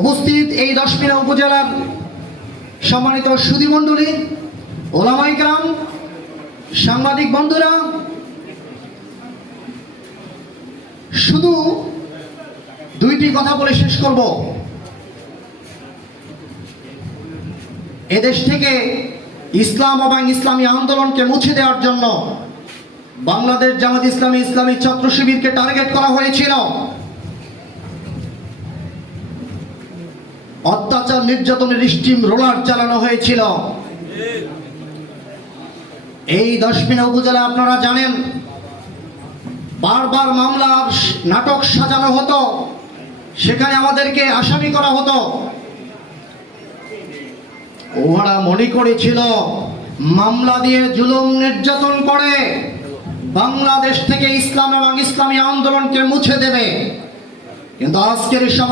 উপস্থিত এই দশমিনা উপজেলার সম্মানিত সুধীমণ্ডলী, ওলামায়ে কেরাম, সাংবাদিক বন্ধুরা, শুধু দুইটি কথা বলে শেষ করব। এদেশ থেকে ইসলাম এবং ইসলামী আন্দোলনকে মুছে দেওয়ার জন্য বাংলাদেশ জামাত ইসলামী ইসলামী ছাত্র শিবিরকে টার্গেট করা হয়েছিল। অত্যাচার নির্যাতনের স্টিম রোলার চালানো হয়েছিল। এই দশমিনা উপজেলায় আপনারা জানেন বারবার মামলার নাটক সাজানো হতো, সেখানে আমাদেরকে আসামি করা হতো। ওরা মনে করেছিল মামলা দিয়ে জুলুম নির্যাতন করে বাংলাদেশ থেকে ইসলাম এবং ইসলামী আন্দোলনকে মুছে দেবে, কিন্তু আজকের